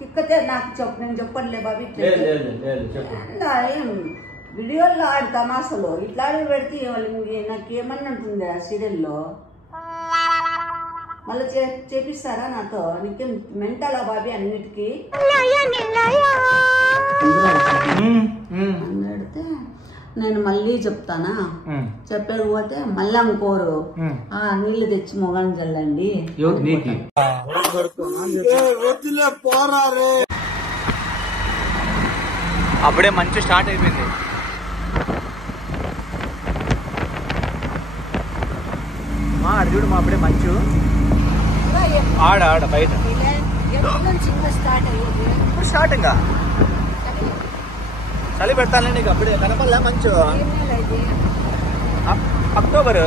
తిక్కతే నాకు చెప్పు, నేను చెప్పట్లే బాబు. వీడియోల్లో ఆడతాం అసలు ఇట్లా పెడితే నాకేమన్నా ఉంటుంది ఆ సీరియల్లో. మళ్ళీ చేపిస్తారా నాతో? నీకేం మెంటలా బాబీ అన్నిటికీ అడితే నేను మళ్ళీ చెప్తానా, చెప్పకపోతే మళ్ళీ అనుకోరు. నీళ్లు తెచ్చి మొగాన్ని చల్లండి. అప్పుడే మంచి స్టార్ట్ అయిపోయింది. ఆడ చూడు మా అప్పుడే మంచు ఆడ ఆడ బయట ఇప్పుడు స్టార్ట్ ఇంకా చలి పెడతాను నీకు. అప్పుడే కనపడలే మంచు. అక్టోబర్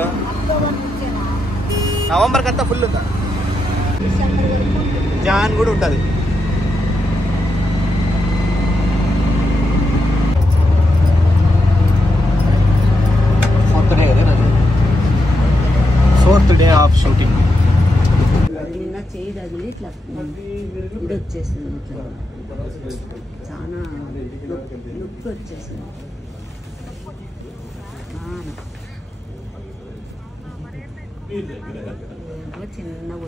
నవంబర్ కంతా ఫుల్ ఉందా, జాన్ కూడా ఉంటుంది. Fourth day of shooting. నిన్న చేయి తగిలి ఇట్లా ఇది వచ్చేసింది, ఇట్లా చాలా లుక్ వచ్చేసింది. చిన్నగా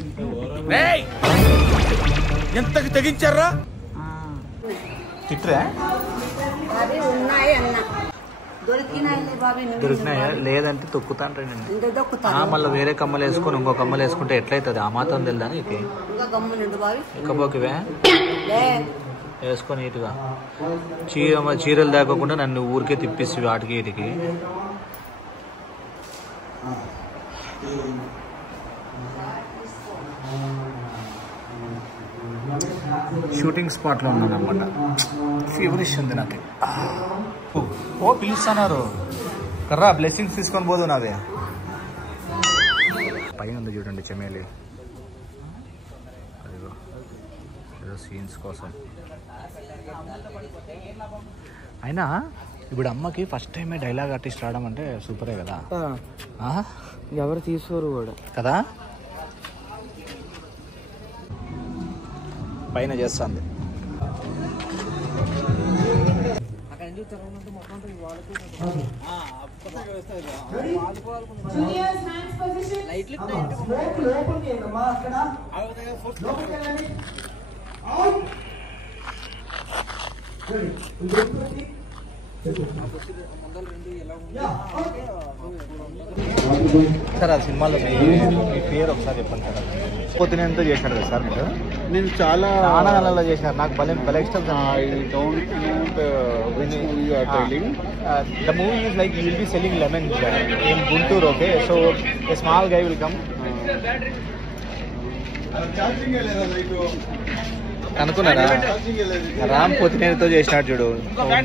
ఎంతకి తెగించారా తిట్టరా? అవి ఉన్నాయి అన్న, దొరికినాయా లేదంటే తొక్కుతాను మళ్ళీ వేరే కమ్మలు వేసుకొని ఇంకో కమ్మలు వేసుకుంటే ఎట్లయితుంది? ఆ మాత్రం తెలుదా నీకు? ఇకపోకివే వేసుకొని నీట్గా చీరలు దాకోకుండా నన్ను ఊరికే తిప్పిసి వాటికి వీటికి. షూటింగ్ స్పాట్లో ఉన్నాను అనమాట. ఫీవరిష్ ఉంది నాకు. ఓ పిలుస్తున్నారు కర్రా, బ్లెస్సింగ్స్ తీసుకొని పోదు నాదే. పైన ఉంది చూడండి చెమేలి, అదిగో ఏదో సీన్స్ కోసం. అయినా ఇప్పుడు అమ్మకి ఫస్ట్ టైమే డైలాగ్ ఆర్టిస్ట్ రావడం అంటే సూపరే కదా. ఎవరు తీసుకోరు కూడా కదా. పైన చేస్తుంది సార్. ఆ సినిమాలో మీ పేరు ఒకసారి చెప్పండి సార్. పొద్దునేంతో చేశారు కదా సార్ మీరు? నేను చాలా నెలలో చేశారు. నాకు భలే ఇష్టం. The movie is like you will be selling lemons in Guntur, okay? So a small guy will come. అనుకున్నారా? రామ్ పొత్తినేనితో చేసినాడు చూడు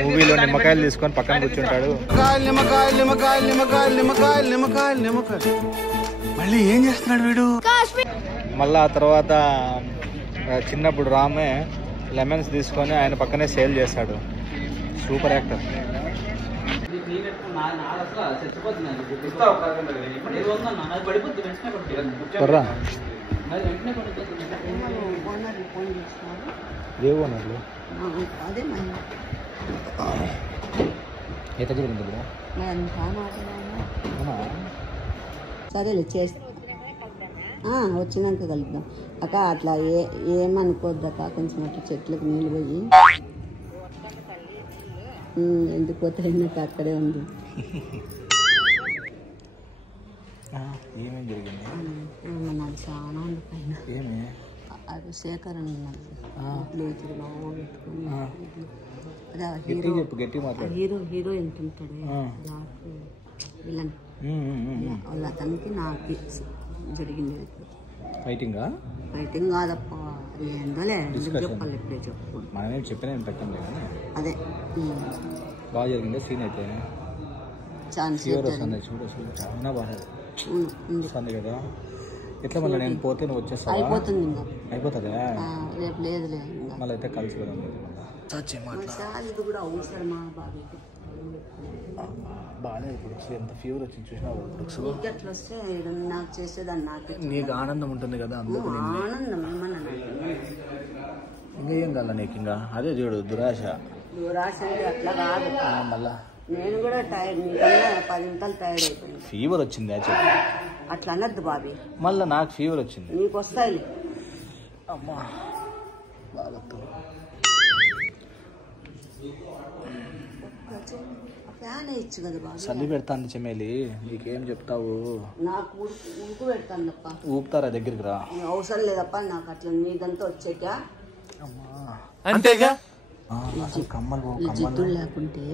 మూవీలో. నిమ్మకాయలు తీసుకొని పక్కన కూర్చుంటాడు. మళ్ళీ ఏం చేస్తున్నాడు వీడు? మళ్ళీ ఆ తర్వాత చిన్నప్పుడు రామే లెమన్స్ తీసుకొని ఆయన పక్కనే సేల్ చేశాడు. Super actor. ఏమన్నారు సరేలే చేస్తా, వచ్చినాక కలుద్దాం అక్క. అట్లా ఏమనుకోద్దక్క, కొంచెం అట్లా చెట్లకు నీళ్ళు పోయి ఎందుకు పోతాయినాక అక్కడే ఉంది. ఏమేం జరిగింది? నాకు చాలా ఉంది పైన. అది సేకరణ ఉన్నది ప్లేతులు హీరో ఎంత ఉంటాడు విలన్ వాళ్ళ అతనికి నాకు జరిగింది. ఫైటింగ్ కాదప్ప, ఏందోలే చెప్పాలి ఇప్పుడే చెప్పు. మనమేం చెప్పినా పెట్టండి. అదే బాగా జరిగింది సీన్ అయితే. చాలా బాగా వస్తుంది కదా. ఎట్లా మళ్ళీ నేను పోతే నువ్వు వచ్చేస్తా? అయిపోతుంది ఇంకా. అయిపోతుందా? రేపు లేదులే మళ్ళీ అయితే కలిసి ఇది కూడా అవసరమా బాబీకి? బాగాలేదు ఇప్పుడు. ఎంత ఫీవర్ వచ్చింది చూసినావు? ఎట్లా వస్తే నాకు చేసేదాన్ని నాకు. నీకు ఆనందం ఉంటుంది కదా, అందుకు ఆనందం ఏమన్నా ఇంకా ఏం కాల నీకు ఇంకా అదే చూడు దురాశ అంటే అట్లా కాదు. మళ్ళా నేను కూడా టైర్డ్, నీకన్నా 10 నిమిషాలు టైర్డ్ అయిపోయింది. ఫీవర్ వచ్చింది చెప్పి అట్లా అనద్దు బాబీ. మళ్ళీ నాకు ఫీవర్ వచ్చింది. నీకు వస్తాయి అమ్మా బాగా ఫ్యాన్ వేయచ్చు కదా బాబు. చల్లి పెడతాను చెమేలి, నీకేం చెప్తావు? నాకు ఉడుకు పెడతాను తప్ప. ఊపుతారా దగ్గరికి రా. అవసరం లేదప్ప నాకు అట్లా నీదంతా వచ్చాక. అంతేగా కమ్మలు జిద్దులు లేకుంటే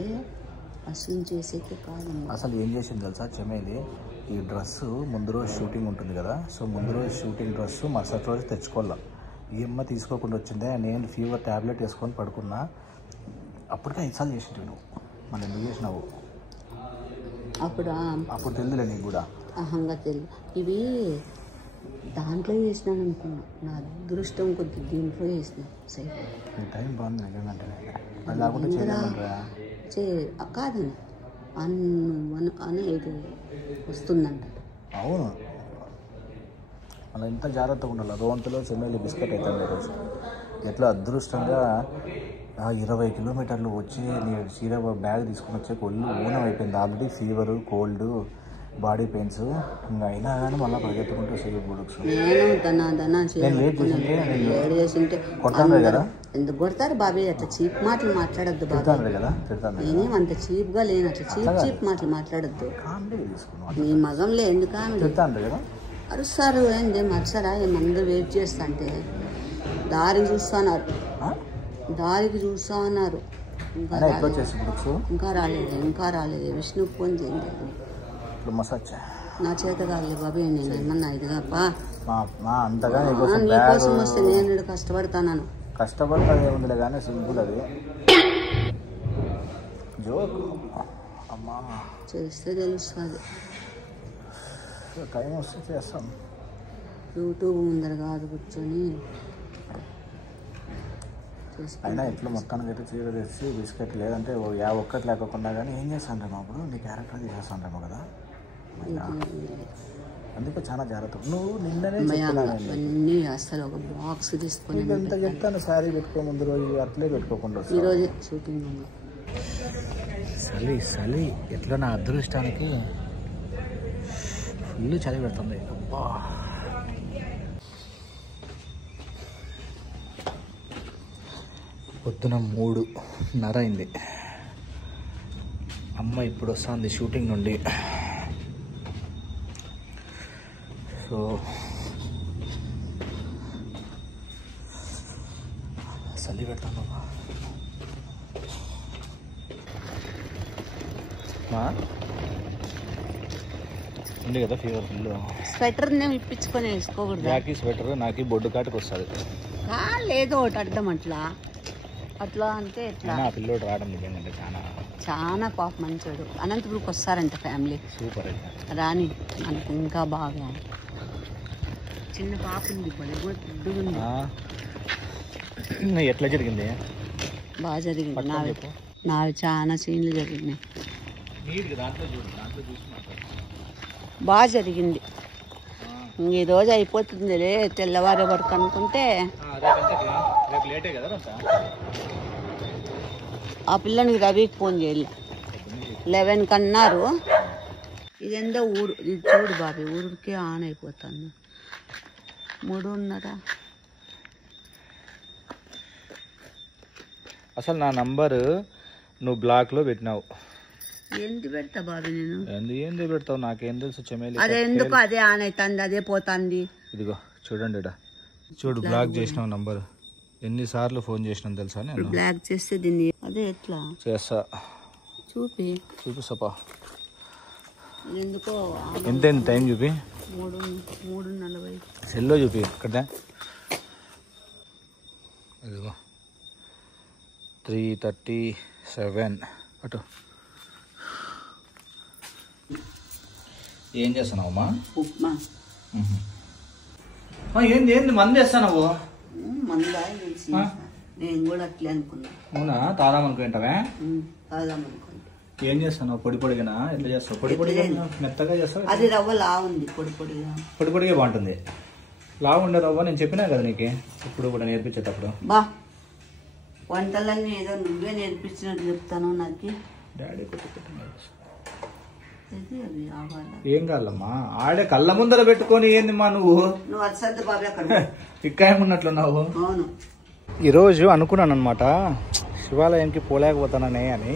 అసలు చేసేకే కాదు. అసలు ఏం చేసింది తెలుసా చెమేలి? ఈ డ్రెస్ ముందు రోజు షూటింగ్ ఉంటుంది కదా, సో ముందు రోజు షూటింగ్ డ్రెస్ మరుసటి రోజు తెచ్చుకోవాలా. ఈ అమ్మ తీసుకోకుండా వచ్చిందే. నేను ఫీవర్ ట్యాబ్లెట్ వేసుకొని పడుకున్నా. అప్పటికే 5 సార్లు చేసింది నువ్వు. మళ్ళీ ఎందుకు చేసినావు? అప్పుడు తెలియదులే నీకు కూడా. అహంగా తెలియదు. ఇవి దాంట్లో చేసినాను అనుకున్నా. నా అదృష్టం కొద్ది దీంట్లో చేసిన. సరే టైం బాగుంది నిజంటే. అది లేకుండా చేయలేమంటారా? కాదని అనేది వస్తుందంట. అవును, మళ్ళీ ఇంత జాగ్రత్తగా ఉండాలి. రోంతలో చెన్నైలో బిస్కెట్ అవుతాను ఈరోజు. ఎట్లా అదృష్టంగా 20 కిలోమీటర్లు వచ్చి నీ చీర బ్యాగ్ తీసుకుని వచ్చే ఒళ్ళు ఊనం అయిపోయింది. Already fever, cold, body pains. ఇంకా అయినా కానీ మళ్ళీ పరిగెత్తుకుంటూ సీరియల్ ప్రొడక్ట్స్. కొడతాను కదా. ఎందుకు కొడతారు బాబీ? అట్లా చీప్ మాటలు మాట్లాడద్దు బాబీ కదా. నేనేం అంత చీప్ గా లేను. అట్లా చీప్ మాటలు మాట్లాడద్దు. నీ మగంలో ఎందుకు కదా అరుస్తారు. ఏంది మరుసరా? ఏమందరూ వెయిట్ చేస్తా అంటే దారికి చూస్తా అన్నారు. ఇంకా రాలేదు. విష్ణు ఫోన్ చేయండి. నా చేత కాలేదు బాబీ. నేను ఏమన్నా ఇదిగాపా నీకోసం వస్తే నేను కష్టపడతాను. కష్టపడతాది ఏముందిలే కానీ సింపుల్ అది. జోక్ అమ్మా చేస్తే తెలుస్తుంది. టైం వస్తే చేస్తాం. యూట్యూబ్ ముందర కాదు కూర్చొని. అయినా ఇట్లా మొత్తానికి అయితే చీర తెచ్చి బిస్కెట్ లేదంటే 51 లేకుండా కానీ ఏం చేస్తాంటాము అప్పుడు నీ క్యారెక్టర్ తీసేస్తాంటాము కదా. అందుకే చాలా జాగ్రత్త. నువ్వు నిన్ననే అసలు ఒక బాక్స్ తీసుకొని ఎంత చెప్తాను. శారీ పెట్టుకో ముందు రోజు, అట్లే పెట్టుకోకుండా ఈరోజు షూటింగ్ ఉంది. చలి ఎట్లా నా అదృష్టానికి ఫుల్ చలి పెడుతుంది. అబ్బా పొద్దున 3:30 అయింది. అమ్మ ఇప్పుడు వస్తుంది షూటింగ్ నుండి. సో చలి పెడతాను ఉంది కదా ఫీవర్ ఫుల్. స్వెటర్ ఇప్పించుకొని వేసుకోకూడదు. నాకి స్వెటర్ నాకు బొడ్డు కాటికి వస్తుంది. లేదు ఒకటి అడ్డం అట్లా అంటే ఎట్లా? పిల్లోడు రావడం నిజంగా చాలా పాప మంచోడు. అనంతపురంకి వస్తారంట ఫ్యామిలీ. సూపర్ రాని మనకు ఇంకా బాగా. చిన్న పాప ఉంది, ఎట్లా జరిగింది? బాగా జరిగింది. నావి చాలా సీన్లు జరిగినాయి. బాగా జరిగింది. ఈ రోజు అయిపోతుందిలే, తెల్లవారే వరకు అనుకుంటే. ఆ పిల్లని రవికి ఫోన్ చేయాలి. 11 కన్నారు. ఇదేందో ఊరు, ఇది చూడు బాబీ, ఊరికే ఆన్ అయిపోతాను. 3:30. అసలు నా నంబరు నువ్వు బ్లాక్లో పెట్టినావు. ఏంటి పెడతా బాబీ నేను? ఏంది పెడతావు? నాకేం తెలుసు చెమేలి. అదే ఎందుకు అదే ఆన్ అవుతుంది, అదే పోతుంది. ఇదిగో చూడండి, చూడు బ్లాక్ చేసినావు నంబర్. ఎన్నిసార్లు ఫోన్ చేసినాను తెలుసా నేను? బ్లాక్ చేస్తే దీన్ని అదే ఎట్లా చేస్తా చూపిస్తాపా. ఎందుకో ఎంత టైం చూపి? 3:40. సెల్లో చూపి ఇక్కడ. ఇదిగో 3:37 అటు. ఏం చేస్తున్నావమ్మా? ఉప్మా. ఏంది మంది వేస్తావు? మందా? నేను కూడా అట్లే అనుకున్నా. అవునా? తాదాం అనుకుంటావే? తాదాం అనుకుంటా. ఏం చేస్తావు? పొడిగా ఎట్లా చేస్తావు? పొడిగా మెత్తగా చేస్తావు? అది రవ్వ లావు ఉంది. పొడిగా బాగుంటుంది. లావు ఉండే రవ్వ నేను చెప్పినా కదా నీకు ఇప్పుడు కూడా నేర్పించేటప్పుడు. బా వంటలన్నీ ఏదో నువ్వే నేర్పించినట్టు చెప్తాను నాకు. డాడీ అవి ఆవాల ఏం కాదమ్మా, ఆడే కళ్ళ ముందర పెట్టుకొని ఏందిమ్మా నువ్వు అర్సద్దు బాబే అక్కడ ఇక్కాయమున్నట్లున్నావు. అవును. ఈరోజు అనుకున్నాను అనమాట శివాలయంకి పోలేకపోతాననే అని.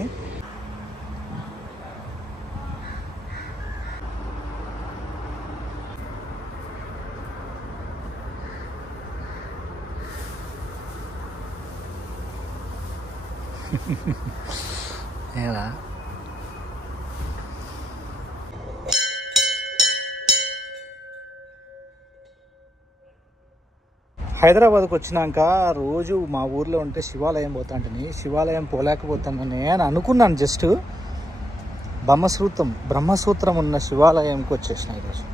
ఏరా హైదరాబాద్కి వచ్చినాక రోజు మా ఊర్లో ఉంటే శివాలయం పోతాంటని, శివాలయం పోలేకపోతానని అని అనుకున్నాను. జస్ట్ బ్రహ్మసూత్రం ఉన్న శివాలయంకి వచ్చేసిన ఈరోజు.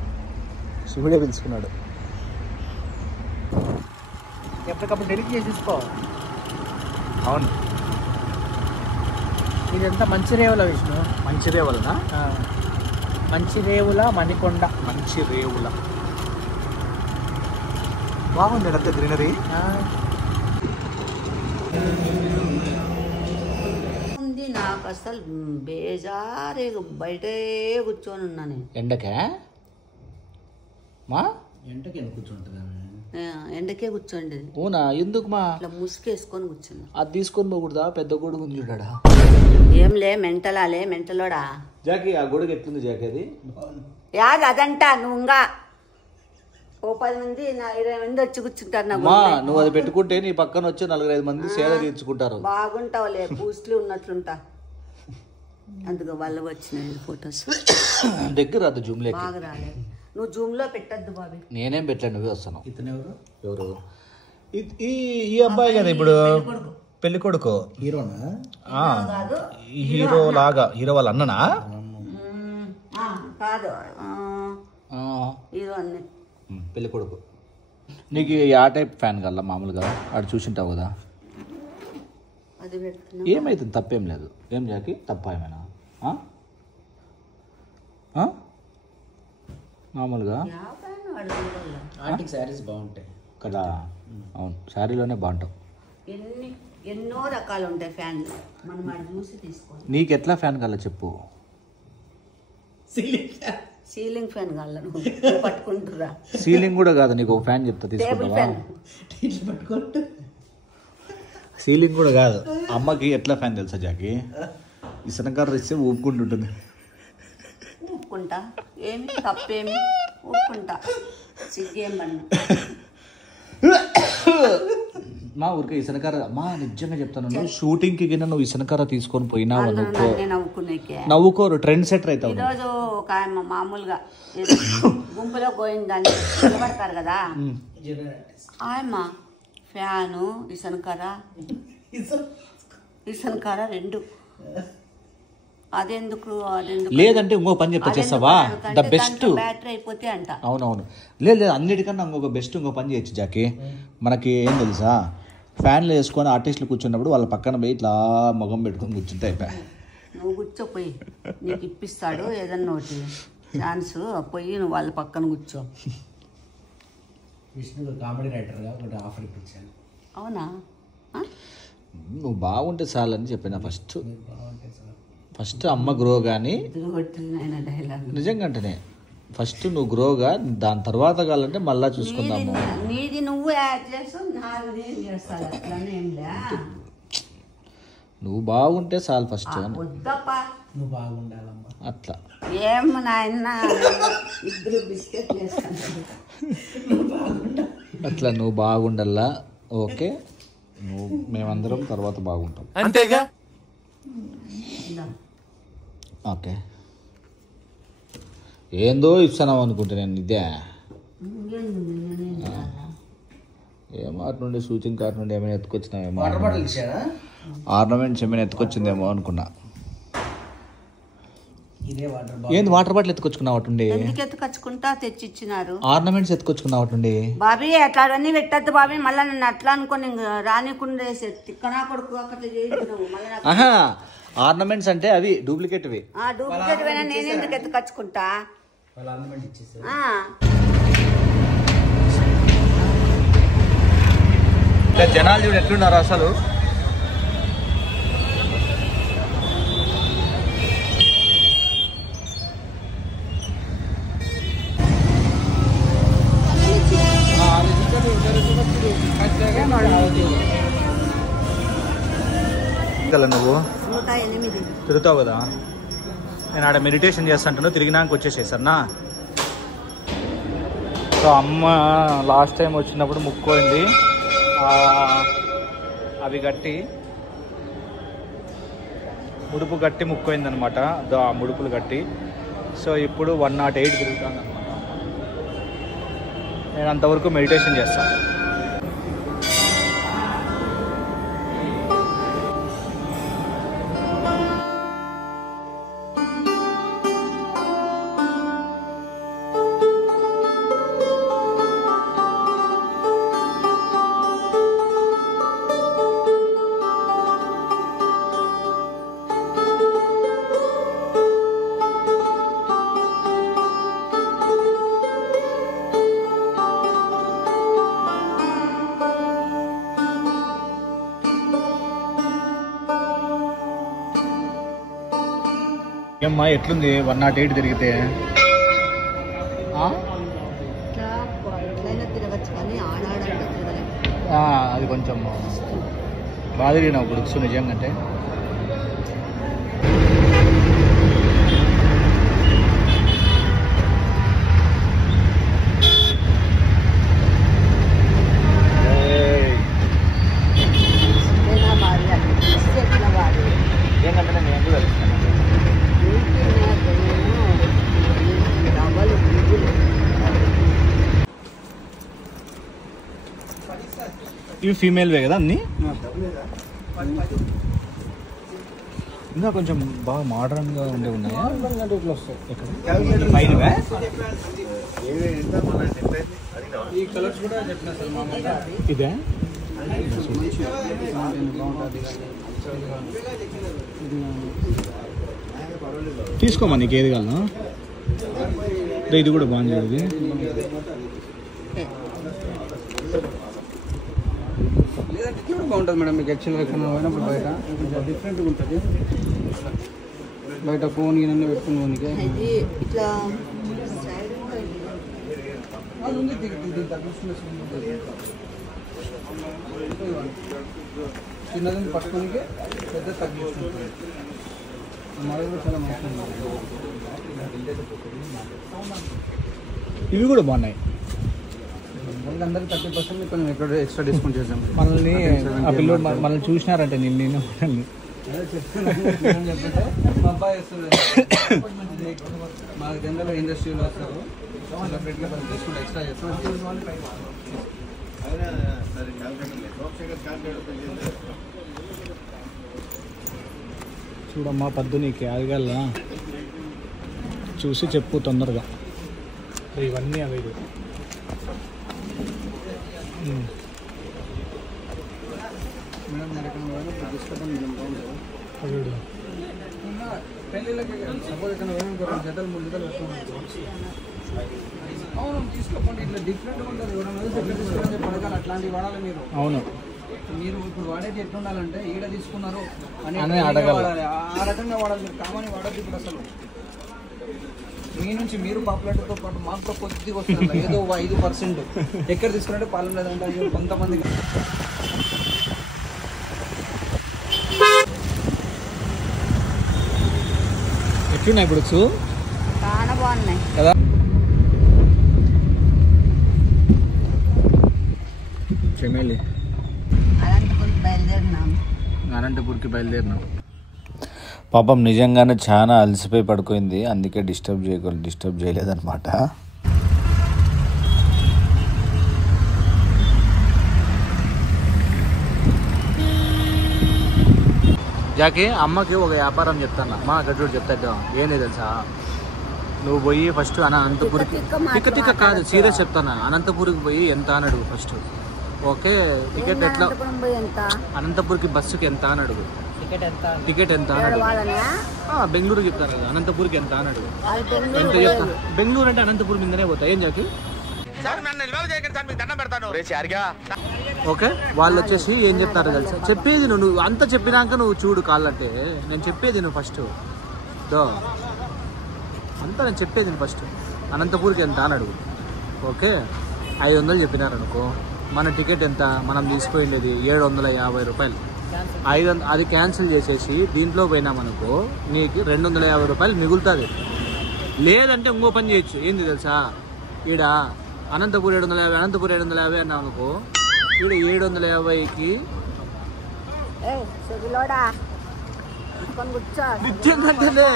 శివుడే పిలుచుకున్నాడు. ఎప్పటికప్పుడు డెలిట్ చేసేసుకో. అవును, ఇదంతా మంచిరేవుల విష్ణు. మంచిరేవులనా? మంచిరేవుల మణికొండ. మంచిరేవుల బాగుంది అంత గ్రీనరీ. ఉంది నాకు అసలు బేజారే, బయటే కూర్చొని ఉన్నాను. ఎండకే మా ఎంటకి కూర్చుంటుందా? ఎండకే కూర్చోండి. అవునా? ఎందుకు మా ఇట్లా ముసుకేసుకొని కూర్చున్నా. అది తీసుకొని పోకూడదా? పెద్ద గొడుగు ఉంది చూడాడా. ఏంలే మెంటలోడా జాకీ ఆ గొడుగు ఎట్లుంది జాకీ? అది యాద్ అదంట. నువ్వు ఇంకా ఓ 10 మంది 20 మంది వచ్చి కూర్చుంటారు. మా నువ్వు అది పెట్టుకుంటే నీ పక్కన వచ్చి 4-5 మంది సేద తీర్చుకుంటారు. బాగుంటావులే, పూస్లీ ఉన్నట్లుంటా. అందుకు వాళ్ళు వచ్చినాయి ఫొటోస్. దగ్గర రాదు జూమ్ లేక. బాగా రాలేదు. నువ్వు జూమ్ లో పెట్టద్దు బాబీ. నేనేం పెట్టాను, నువ్వే వస్తాను. ఇతను ఎవరు? ఈ అబ్బాయి కదా ఇప్పుడు పెళ్లి కొడుకు. హీరోనా? హీరో లాగా. హీరో వాళ్ళ అన్ననా? కాదు, హీరో అన్నీ. పెళ్లి కొడుకు. నీకు ఆ టైప్ ఫ్యాన్ కల్లా మామూలుగా ఆడు చూసింటావు కదా. అది పెడుతున్నా. ఏమైతుంది? తప్పేం లేదు. ఏం జాకి తప్ప ఏమైనా? మామూలుగా ఆంటీకి శారీస్ బాగుంటాయి కదా. అవును, శారీలోనే బాగుంటావు. ఎన్నో రకాలు ఉంటాయి ఫ్యాన్లు, మనం అది చూసి తీసుకోవాలి. నీకు ఎట్లా ఫ్యాన్ కల్లా చెప్పు. సీలింగ్ ఫ్యాన్ కాళ్ళ పట్టుకుంటురా. సీలింగ్ కూడా కాదు, నీకు ఒక ఫ్యాన్ చెప్తా తీసుకుంటావా? సీలింగ్ కూడా కాదు. అమ్మకి ఎట్లా ఫ్యాన్ తెలుసా జాకి? ఇసనకర్ర ఇస్తే ఊపుకుంటుంటుంది. ఊపుకుంటా ఏమి తప్పేమి, ఊపుకుంటా. సిగ్గేం పన్ను మా ఊరికే ఇసనకర్ర. మా నిజంగా చెప్తాను, నువ్వు షూటింగ్కి కింద నువ్వు ఇసనకర్ర తీసుకొని పోయినావు అనుకో, నవ్వుకునేకే నవ్వుకోరు, ట్రెండ్ సెటర్ అవుతావు. ఈరోజు ఒక ఆయన మామూలుగా గుంపులో పోయిందని నిలబడతారు కదా, ఆయమ్మ ఫ్యాను ఇసనకర్ర 2. అదెందుకు లేదంటే ఇంకో పని చెప్పేస్తావా? ద బెస్ట్ బ్యాటరీ అయిపోతే అంట. అవునవును. లేదు అన్నిటికన్నా ఇంకొక బెస్ట్ ఇంకో పని చేయొచ్చు జాకి. మనకి ఏం తెలుసా, ఫ్యాన్లు వేసుకొని ఆర్టిస్టులు కూర్చున్నప్పుడు వాళ్ళ పక్కన పోయి ఇట్లా ముఖం పెట్టుకొని కూర్చుంటే అయిపోయా. నువ్వు కూర్చోపోయి నీకు ఇప్పిస్తాడు ఏదన్నా ఒకటి ఛాన్స్, పోయి నువ్వు వాళ్ళ పక్కన కూర్చో. విష్ణు కామెడీ రైటర్గా ఒకటి ఆఫర్ ఇప్పించాను. అవునా? నువ్వు బాగుంటే చాలని చెప్పిన ఫస్ట్ అమ్మ గ్రో కానీ నిజంగా అంటేనే ఫస్ట్ నువ్వు గ్రోగా, దాని తర్వాత కావాలంటే మళ్ళా చూసుకుందాము. నీది నువ్వు యాడ్ చేస్తావు, నాది నేను చేస్తాను. అట్లానే ఏంలే, నువ్వు బాగుంటే చాలు ఫస్ట్. వద్దప్పా, నువ్వు బాగుండాలమ్మా. అట్లా ఏం నాయన ఇద్దరు బిస్కెట్ వేసుకుంటారు. అట్లా నువ్వు బాగుండల్లా. ఓకే, నువ్వు మేమందరం తర్వాత బాగుంటాం అంతేగా. ఓకే, ఏందో ఇస్తున్నావు అనుకుంటే నేను ఇదే ఏమో అటు నుండి సూచింగ్ కార్డు నుండి ఏమైనా ఎత్తుకొచ్చినావేమో, ఆర్నమెంట్స్ ఏమైనా ఎత్తుకొచ్చిందేమో అనుకున్నా. ఏంది వాటర్ బాటిల్ ఎత్తుకొచ్చుకున్నావు అటుండి? ఎందుకు ఎత్తుకొచ్చుకుంటా, తెచ్చిచ్చినారు. ఆర్నమెంట్స్ ఎత్తుకొచ్చుకున్నావు అటుండి. బాబీ అట్లావన్నీ పెట్టద్దు బాబీ, మళ్ళీ నన్ను అట్లా అనుకోని రానికుండా తిక్కనా కొడుకు అక్కడ చేయించినావు మళ్ళీ. ఆహా, ఆర్నమెంట్స్ అంటే అవి డూప్లికేట్వి. డూప్లికేట్ అయినా నేను ఎందుకు ఎత్తుకొచ్చుకుంటా? జనాలు చూడు ఎట్లున్నారు అసలు. కదా నువ్వు 108. తిరుగుతావు కదా, నేను ఆడ మెడిటేషన్ చేస్తుంటాను, తిరిగినాక వచ్చేసేసన్నా. సో అమ్మ లాస్ట్ టైం వచ్చినప్పుడు ముక్కోయింది, అవి గట్టి ముడుపు గట్టి ముక్కోయింది అనమాట, ఆ ముడుపులు గట్టి. సో ఇప్పుడు 108 తిరుగుతాను అనమాట. నేను అంతవరకు మెడిటేషన్ చేస్తాను. ఏమ్మా ఎట్లుంది 108 తిరిగితే? ఎట్లయినా తిరగచ్చు కానీ ఆడాడంటే తిరగలేదు. అది కొంచెం బాగా తిరిగినావు గుడుక్సు నిజంగా. అంటే ఏంటంటే నేను ఎందుకు తెలుస్తాను, ఇవి ఫీమేల్వే కదా అన్నీ? ఇంకా కొంచెం బాగా మోడర్న్గా ఉండే ఉన్నాయా? పైనవే ఈ కలర్స్ కూడా చెప్పిన ఇదే తీసుకోమా, నీకు ఏది కావాలన్నా? ఇది కూడా బాగుంది. ఇది లేదంటే ఇట్లా కూడా బాగుంటుంది మేడం. మీకు యాక్చువల్గా ఎక్కడ పోయినప్పుడు బయట కొంచెం డిఫరెంట్గా ఉంటుంది. బయట ఫోన్ గిన్నె పెట్టుకుని పోనీకే ఇట్లా చిన్నది పట్టుకోనికే పెద్ద తగ్గిస్తుంది. మరొక చాలా మంచిది. ఇవి కూడా బాగున్నాయి. అందరికి 30% కొంచెం ఎక్కడ ఎక్స్ట్రా డిస్కౌంట్ చేద్దాం. మనల్ని ఆ పిల్లలు మనల్ని చూసినారంటే నేను చెప్పంటే మా అబ్బాయి వస్తుంది, మా జనరల్ ఇండస్ట్రీలో వస్తారు, సపరేట్గా డిస్కౌంట్ ఎక్స్ట్రా చేస్తాం. చూడమ్మా పద్దు, నీకు ఆగల చూసి చెప్పు తొందరగా. ఇవన్నీ అవి మేడం మీరు ఎక్కడ పోయినా డిస్కౌంట్ మేడం బాగుంటుంది. పెళ్ళిళ్ళకి సపోజ్ ఎక్కడ పోయినా 2 జతలు 3 జతలు వస్తాం. అవును తీసుకోండి, ఇట్లా డిఫరెంట్గా ఉంటుంది. తీసుకొని పడగలు అట్లాంటివి వాడాలి మీరు. అవును, మీరు ఇప్పుడు వాడేది ఎట్లుండాలంటే ఈడ తీసుకున్నారు అని అని అడగాలి. ఆ రకంగా వాడాలి. మీరు కామని వాడద్దు. ఇప్పుడు అసలు మీ నుంచి మీరు పాపులారిటీతో పాటు మాకు కొద్దిగా వస్తుంది, ఏదో 5%. ఎక్కడ తీసుకున్నట్టే పాలన లేదంటే కొంతమంది. ఎట్లున్నాయి ఇప్పుడు చాలా బాగున్నాయి కదా? చెమేలి అనంతపూర్కి బయలుదేరినాం. పాపం నిజంగానే చాలా అలసిపోయి పడుకుంది, అందుకే డిస్టర్బ్ చేయలేదన్నమాట. జాకి అమ్మకి ఒక వ్యాపారం చెప్తాను. అమ్మ గడ్డు చెప్తా ఏంది తెలుసా, నువ్వు పోయి ఫస్ట్ అనంతపూర్కి తిక్క కాదు, సీరియస్ చెప్తాను. అనంతపూర్కి పోయి ఎంత అని అడుగు ఫస్ట్. ఓకే, టికెట్ ఎట్లా, అనంతపూర్కి బస్సుకి ఎంత అని అడుగు. టికెట్ ఎంత అని అడుగు. బెంగళూరుకి చెప్తాను కదా, అనంతపూర్కి ఎంత అని అడుగు. ఎంత చెప్తాను, బెంగళూరు అంటే అనంతపూర్ మీదనే పోతా. ఏం జాకి? ఓకే, వాళ్ళు వచ్చేసి ఏం చెప్తారో తెలుసా, చెప్పేది నువ్వు అంతా చెప్పినాక నువ్వు చూడు కాళ్ళంటే. నేను చెప్పేది నువ్వు ఫస్ట్ దో అంతా నేను చెప్పేది ఫస్ట్. అనంతపూర్కి ఎంత అని అడుగు. ఓకే, 500 చెప్పినారనుకో, మన టికెట్ ఎంత, మనం తీసుకుపోయిండేది 750 రూపాయలు. 500 అది క్యాన్సిల్ చేసేసి దీంట్లో పోయినామనుకో నీకు 250 రూపాయలు మిగులుతుంది. లేదంటే ఇంకో పని చేయొచ్చు. ఏంది తెలుసా, ఈడ అనంతపూర్ 750 అనంతపూర్ 750 అన్నావు అనుకో, ఈడ 750కి నిత్యంటే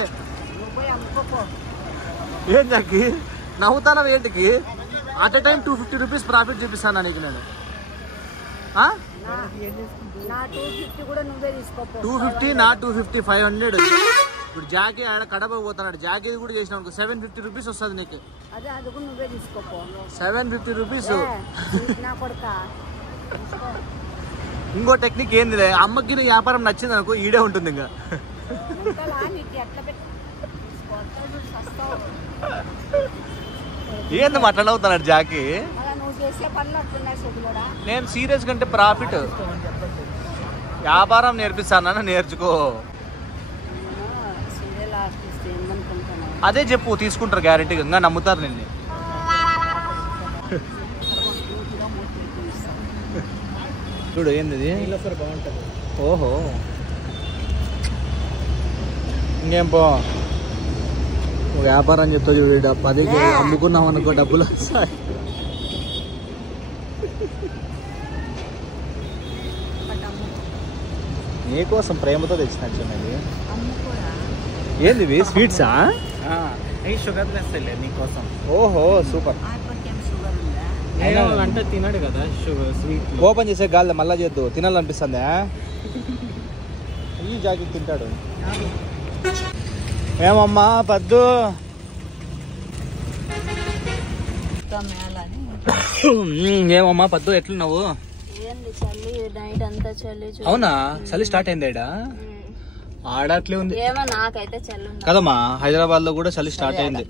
ఏంటకి నవ్వుతానా ఏంటికి? At a time 250 rupees profit చూపిస్తాను నీకు నేను. 250 నా 250 500. ఇప్పుడు జాకీ ఆడ కడప పోతున్నాడు, జాకీ కూడా చేసిన 750 రూపీస్ వస్తుంది నీకు. 750 రూపీస్. ఇంకో టెక్నిక్ ఏంది, అమ్మకి నీ వ్యాపారం నచ్చింది అనుకో ఈడే ఉంటుంది ఇంకా. ఏంది మాట్లాడవుతున్నాడు జాకీ? నేను సీరియస్ కంటే ప్రాఫిట్ వ్యాపారం నేర్పిస్తానని నేర్చుకో. అదే చెప్పు, తీసుకుంటారు గ్యారెంటీగా, ఇంకా నమ్ముతారు నిన్ను. చూడు ఏంది బాగుంటుంది. ఓహో ఇంకేం పో వ్యాపారం చెప్తా చూడు. 10 అమ్ముకున్నాం అనుకో డబ్బులు వస్తాయి. నీకోసం ప్రేమతో తెచ్చిన చిన్నది. ఏంది స్వీట్సా? షుగర్ తెస్తలే నీకోసం. ఓహో సూపర్. అంటే తినడు కదా షుగర్ స్వీట్. ఓపెన్ చేసే గాలి మళ్ళా చేద్దు, తినాలనిపిస్తుందా? ఈ జాకెట్ తింటాడు. ఏమమ్మా పద్దు, ఏమమ్మా పద్దు ఎట్లున్నావు? అవునా, చలి స్టార్ట్ అయింది ఆడ అట్లే ఉంది కదమ్మా. హైదరాబాద్ లో కూడా చలి స్టార్ట్ అయింది.